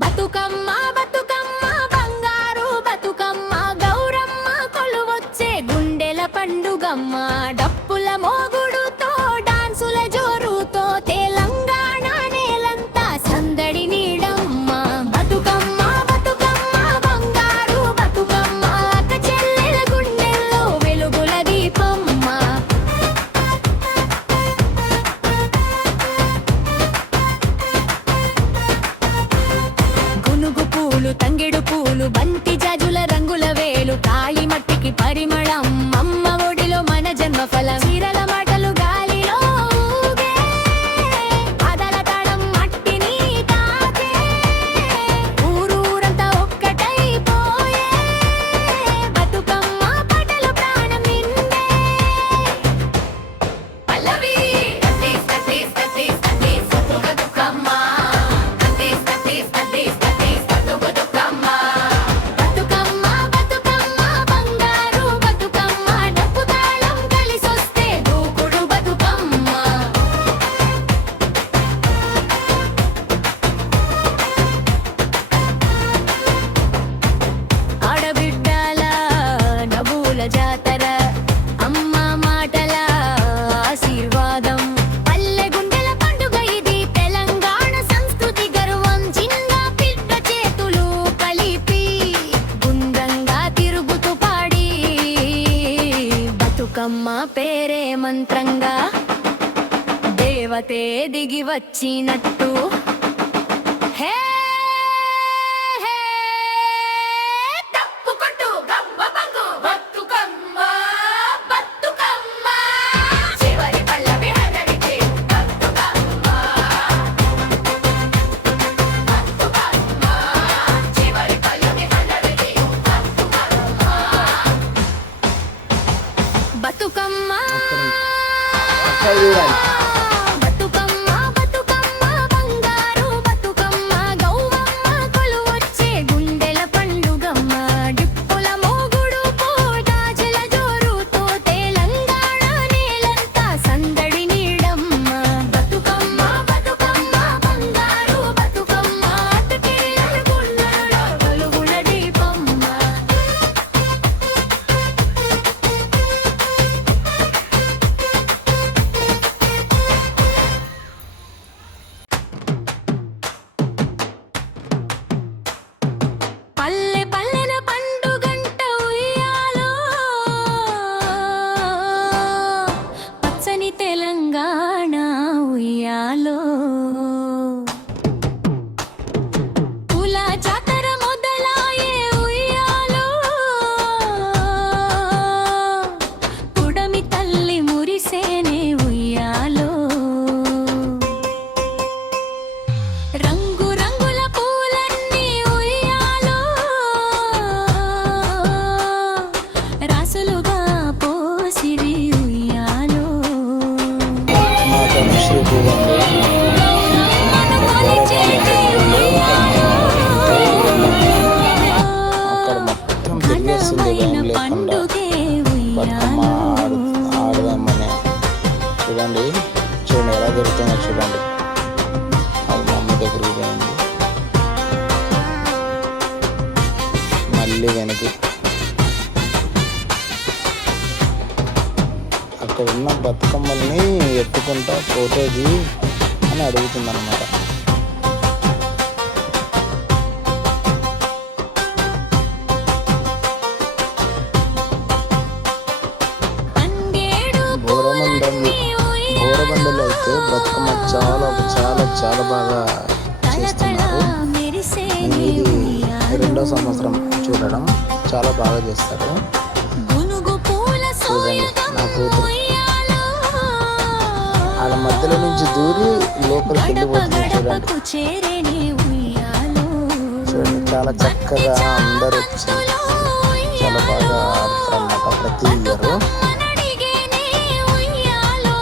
బతుకమ్మ బతుకమ్మ బంగారు బతుకమ్మ గౌరమ్మ కొలువొచ్చే గుండెల పండుగమ్మ డప్పుల మోగుడుతో డాన్సుల జోరుతో తెలంగాణ నేలంతా సందడి నీడమ్మ బతుకమ్మ బతుకమ్మ బంగారు బతుకమ్మ అక్క చెల్లెల గుండెల్లో వెలుగుల దీపమ్మ గునుగు పూలు తంగెడు పూలు బంతి జాజుల రంగుల వేలు కాళీ మట్టికి పరిమళం అమ్మ ఒడిలో మన జన్మ ఫలం చీరల మాటలు గాలిలో ఊగే పాదాల తాళం మట్టిని తాకే ఊరూరంతా ఒక్కటైపోయే బతుకమ్మ పాటలు ప్రాణం నిండే పల్లవి కత్తీస్ కత్తీస్ కత్తీస్ కత్తీస్ బతుకమ్మ కత్తీస్ కత్తీస్ కత్తీస్ కత్తీస్ బతుకమ్మ బతుకమ్మ బతుకమ్మ బంగారు బతుకమ్మ డప్పు తాళం కలిసొస్తే దూకుడు బతుకమ్మ ఆడబిడ్డల నవ్వుల జాతర అమ్మ మాటల ఆశీర్వాదం పల్లె గుండెల పండుగ ఇది తెలంగాణ సంస్కృతి గర్వం చిన్న పిట్ట చేతులు కలిపి గుండ్రంగా తిరుగుతూ పాడి బతుకమ్మ పేరే మంత్రంగా దేవతే దిగి వచ్చినట్టు హే హే తప్పుకొట్టు గమ్మ బంగు బతుకమ్మ బతుకమ్మ చివరి పల్లవి హరవికి బతుకమ్మ బతుకమ్మ చివరి పల్లవి హరవికి బతుకమ్మ బతుకమ్మ బతుకమ్మ బతుకమ్మ బంగారు బతుకమ్మ గౌవమ్మ కొలువొచ్చే గుండెల పండుగమ్మ డిప్పుల మోగుడుతో గాజుల జోరుతో తెలంగాణ నేలంతా సందడి నీడమ్మ బతుకమ్మ బతుకమ్మ బంగారు బతుకమ్మ అటుకెళ్ళ గుండెల వెలుగుల దీపమ్మ పల్లె పల్లెన పండుగంట ఉయ్యాలో పచ్చని తెలంగాణ ఉయ్యాలో పూల జాతర మొదలాయే ఉయ్యాలో పుడమి తల్లి మురిసేనే ఉయ్యాలో రంగు రంగుల పూలన్నీ ఉయ్యాలో రాసులుగా పోసిరి ఉయ్యాలో మను కొలిచేటి ఉయ్యాలో అక్కడ మొత్తం ఘనమైన తిరిగేస్తుంది పండుగే బతుకమ్మ ఉయ్యాలో ఆడదామని చూడండి చూడండి ఎలా జరుగుతుందో చూడండి అది మమ్మీ దగ్గరికి పోయింది మళ్ళీ వెనక్కి అక్కడ ఉన్న బతుకమ్మల్ని ఎత్తుకుంటా ఫోటోది అని అడుగుతుందన్నమాట. తంగేడు బోరబండలు బోరబండలో అయితే బతుకమ్మ చాలా చాలా చాలా బాగా చేస్తున్నారు. మెరిసేనే నేను ఇది ఉయ్యాలో 2వ సంవత్సరం చూడడం చాలా బాగా చేస్తారు. గునుగు పూల చూడండి నా కూతురు ఉయ్యాలో ఆడ మధ్యలో నుంచి దూరి లోపలికి గడప వెళ్ళిపోతుంది. చూడండి గడపకు చేరేనే ఉయ్యాలో చూడండి చాలా చక్కగా అందరూ వచ్చి చాలా బాగా ఆడతారన్నమాట ప్రతి ఇయర్. నడిగేనే ఉయ్యాలో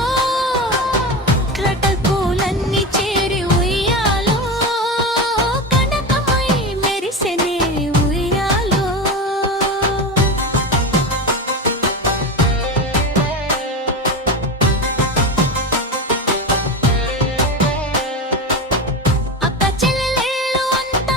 కటకూలన్నీ చేరి ఉయ్యాలో కనకమై మెరిసెనే ఉయ్యాలో అక్క చెల్లెళ్ళు అంతా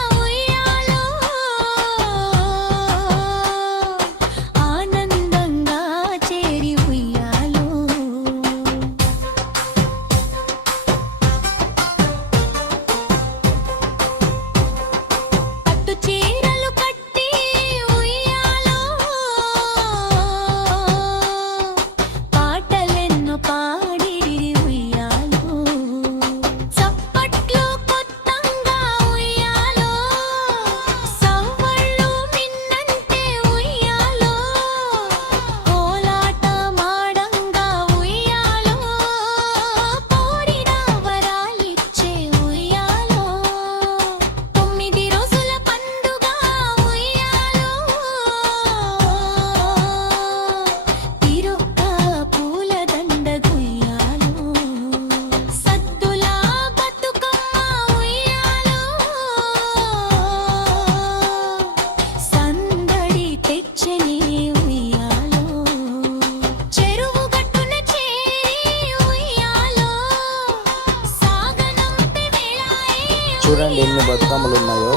చూడండి ఎన్ని బతుకమ్మలు ఉన్నాయో.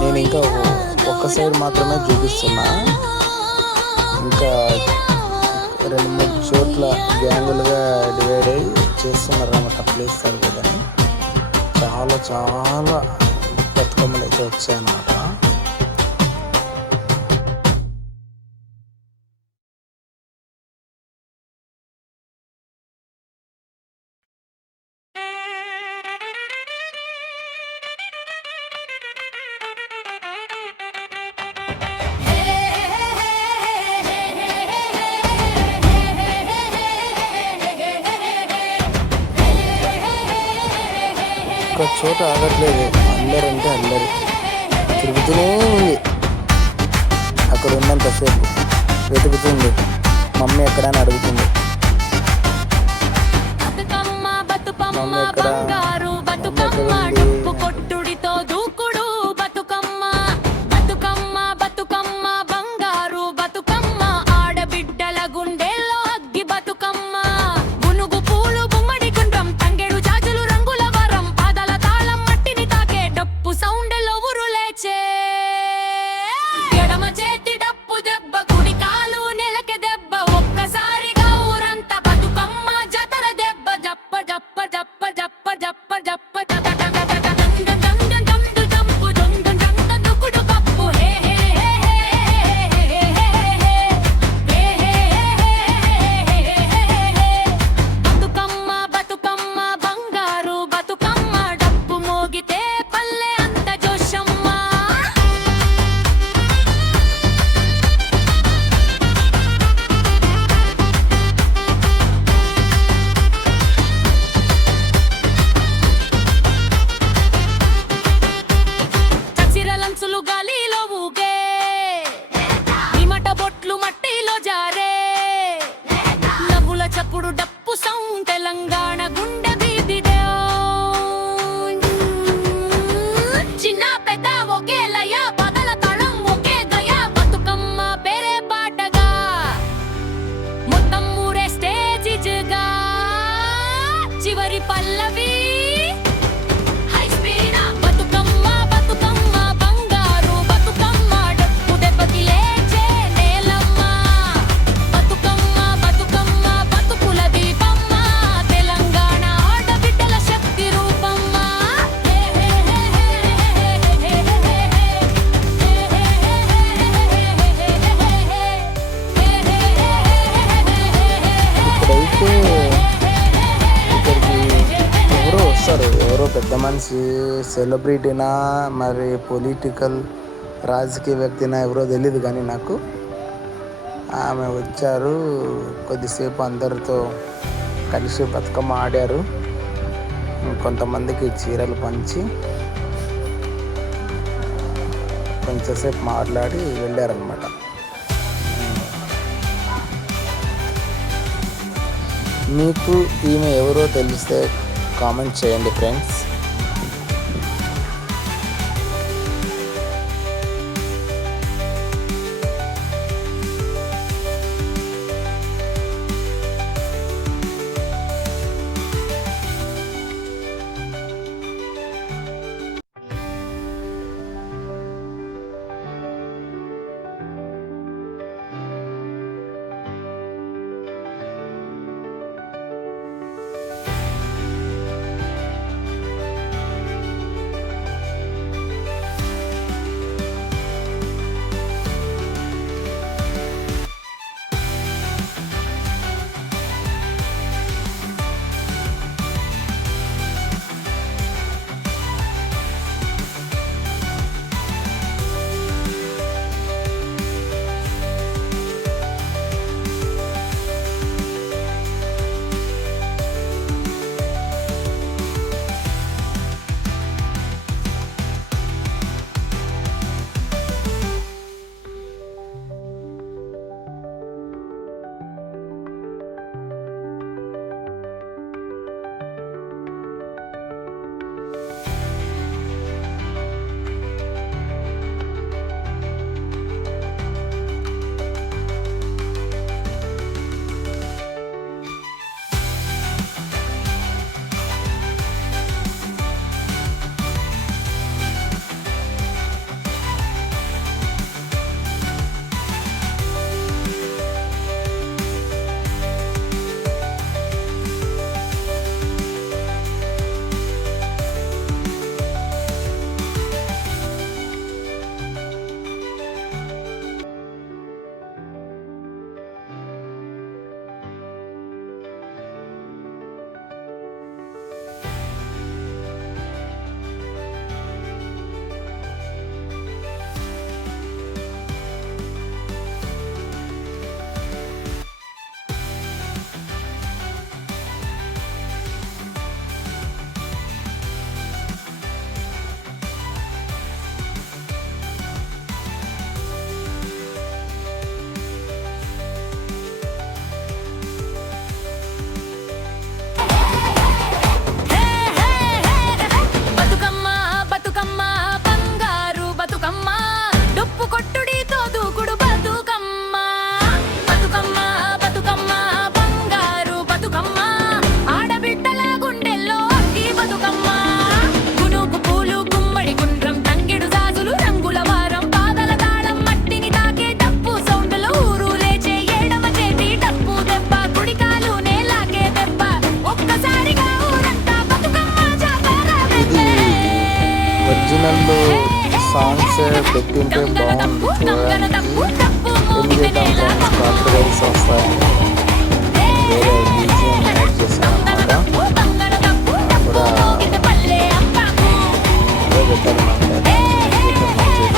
నేను ఇంకా ఒక్క సైడ్ మాత్రమే చూపిస్తున్నా. ఇంకా 2-3 చోట్ల గ్యాంగులుగా డివైడ్ అయ్యి చేస్తున్నారు అన్నమాట. ప్లేస్ సరిపోదని చాలా చాలా బతుకమ్మలు అయితే వచ్చాయన్నమాట. ఒక్క చోట ఆగట్లేదు, అందరంటే అందరు తిరుగుతూనే ఉంది. అక్కడ ఉన్నంతసేపు వెతుకుతుంది, మమ్మీ ఎక్కడ అని అడుగుతుంది. మమ్మీ ఎక్కడ, మమ్మీ ఎక్కడ ఉంది? చప్పుడు డప్పు సౌండ్ తెలంగాణ గుండె బీదిదే. చిన్న పెద్ద ఒకే లయ, పగల తాళం ఒకే గయ, బతుకమ్మ పేరే పాటగా మొత్తం ఊరే స్టేజిగా. చివరి పల్లవి బతుకమ్మ బతుకమ్మ బంగారు బతుకమ్మ, డప్పు దెబ్బకి లేచే నేలమ్మ. బతుకమ్మ బతుకమ్మ బతుకుల దీపమ్మ, తెలంగాణ ఆడబిడ్డల శక్తి రూపమ్మ. ఇప్పుడైతే ఇక్కడికి ఎవరో వస్తారు, ఎవరో పెద్ద మనిషి, సెలబ్రిటీనా మరి పొలిటికల్ రాజకీయ వ్యక్తినా ఎవరో తెలియదు, కానీ నాకు ఆమె వచ్చారు. కొద్దిసేపు అందరితో కలిసి బతుకమ్మ ఆడారు. కొంతమందికి చీరలు పంచి కొంచెంసేపు మాట్లాడి వెళ్ళారనమాట. మీకు ఈమె ఎవరో తెలిస్తే కామెంట్ చేయండి ఫ్రెండ్స్. ఫ్రెండ్స్ పెట్టింటే బాగుంది చూడడానికి. ఎందుకంటే కాపీరైట్స్ వస్తాయని వేరే బీజిఎం యాడ్ చేశాను అనమాట. కూడా అదే పెట్టారు సో ఈ వీడియో మీకు ఎలా